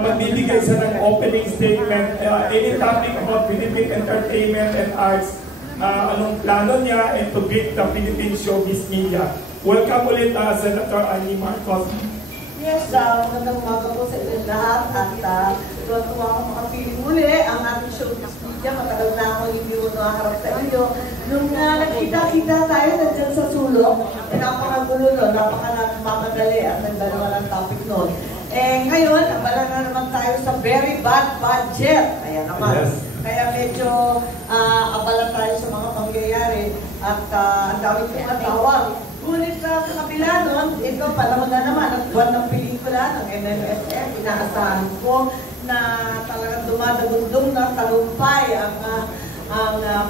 Magbibigay sa ng opening statement, any topic about Philippine entertainment and arts, anong plano niya, and to greet the Philippine showbiz media. Welcome ulit, Senator Amy Marcos. Yes, magandang umaga po sa inyong lahat at tuwa ako makapiling muli ang ating showbiz media. Matagal na ako hindi mo nakaharap sa inyo. Nung nagkita-kita tayo nandiyan sa sulok, napakagulo nun, napaka-mamadali at nagdalawa ng topic nun. Eh ngayon, abala na naman tayo sa very bad budget. Ayan naman. Yes. Kaya medyo abala tayo sa mga pangyayari at ang dami kong natawag. Ngunit sa kabila nun, ito panahon na naman ang buwan ng pelikula ng MMFF. Inaasahan ko na talagang dumadagundong na talumpay ang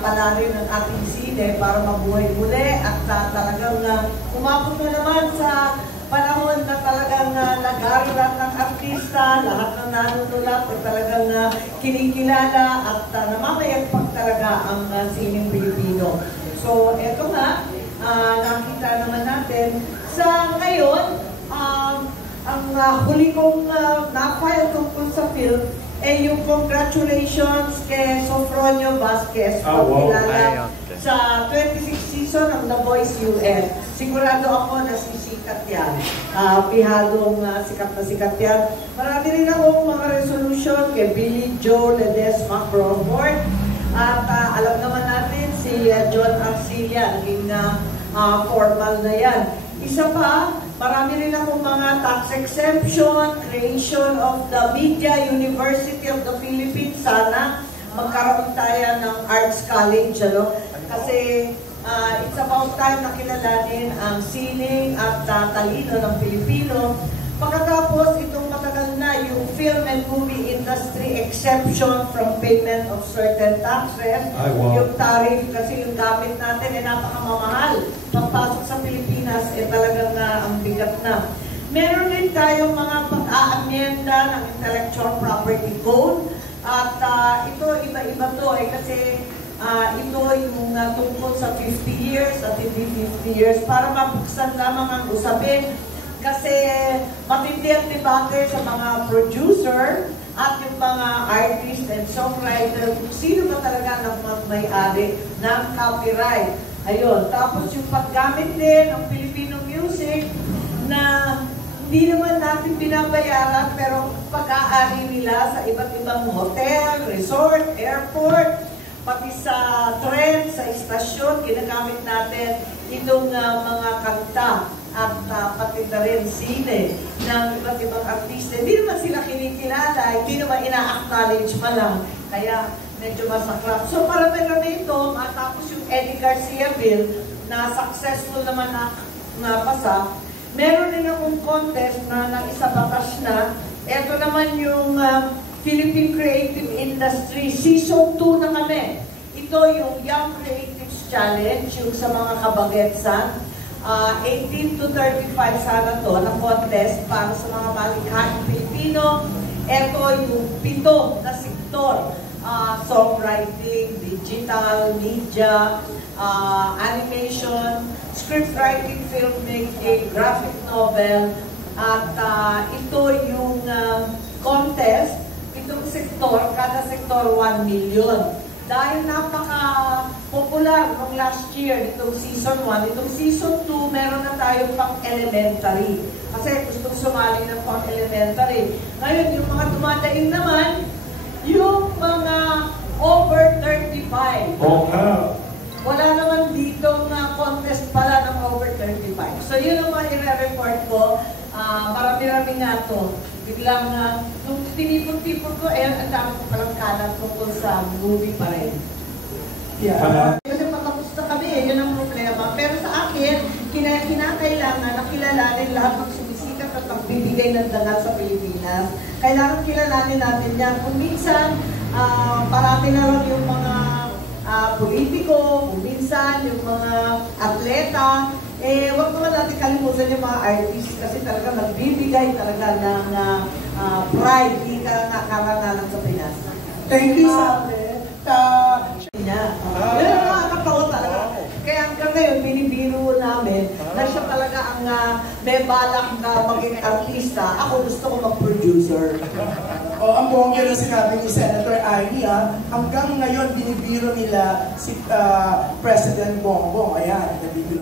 panalo ng ating sine para mabuhay muli at talagang umabot na naman sa panahon na talagang nag-aaral ng artista, lahat ng nanunulat ay talagang kinikilala at namamayagpag talaga ang sining Pilipino. So, eto nga, nakita naman natin sa ngayon, ang huli kong na-file tungkol sa film ay yung congratulations kay Sofronio Vasquez, kilala sa 26 season ng The Voice US. Sigurado ako na sisikat yan. Bihadong sikat na sikat yan. Marami rin akong mga resolution kay Billy Joe Ledesma Crawford. At alam naman natin si John Arcilla, naging formal na yan. Isa pa, marami rin akong mga tax exemption, creation of the Media University of the Philippines. Sana magkaroon tayo ng Arts College, ano? Kasi it's about time na kilalanin ang sining at talino ng Pilipino. Pagkatapos, itong matagal na yung film and movie industry exception from payment of certain taxes. Yung tariff kasi yung gamit natin ay napakamamahal. Pagpasok sa Pilipinas ay talagang ang bigat na. Meron din tayong mga pag-aamyenda ng intellectual property code. At ito, iba-iba to kasi ito yung tungkol sa 50 years at hindi 50 years para mabuksan lamang ang usapin. Kasi matindi ang debate sa mga producer at yung mga artist and songwriter kung sino ba talaga ang may-ari ng copyright. Ayun. Tapos yung paggamit din ng Filipino music na hindi naman natin binabayaran pero pag-aari nila sa iba't ibang hotel, resort, airport, pati sa tren, sa istasyon, ginagamit natin itong mga kanta at pati na rin sine ng iba't ibang artista. Hindi naman sila kinikilala, hindi naman ina-acknowledge pa lang. Kaya medyo masaklap. So marami-rami ito, tapos yung Eddie Garcia bill na successful naman na pasa. Meron din akong contest na nag-isabatas na. Ito naman yung Philippine Creative Industry. Season 2 na kami. Ito yung Young Creatives Challenge, yung sa mga kabagetsan. 18 to 35 sana to na contest para sa mga malikhaing Pilipino. Ito yung 7 na sektor. Songwriting, digital, media, animation, script writing, filmmaking, graphic novel. At ito yung contest. Itong sektor, kada sektor 1 million. Dahil napaka-popular nung last year, itong season 1, itong season 2, meron na tayong pang-elementary. Kasi gustong sumali ng pang-elementary. Ngayon, yung mga dumadaing naman, yung mga over 35. Wala naman dito na contest pala ng over 35. So, yun ang mga i-report ko. Marami-rami nga ito. Biglang, nung tinipon-tipon ko, ang dami ko palang kalat tungkol sa movie pa rin. Yeah. Kasi patapos na kami, yun ang problema. Pero sa akin, kinakailangan na kilalanin lahat ng sumisikat at nagbibigay ng dangal sa Pilipinas. Kailangan kilalanin natin yan. Kung minsan, parami na lang yung mga politiko, kung minsan yung mga atleta, huwag naman natin kalimutan yung mga artists kasi talaga nagbibigay talaga ng pride, di ka nakarangalan sa Pinas. Thank you, Sabi. Yun ang nakakatawa talaga. Kaya hanggang ngayon, binibiro namin na siya talaga ang may balak na maging artista, ako gusto ko mag-producer. O, ang bongga na sinabi ni Senator Amy, hanggang ngayon binibiro nila si President Bongbong. Ayan, nabibiro.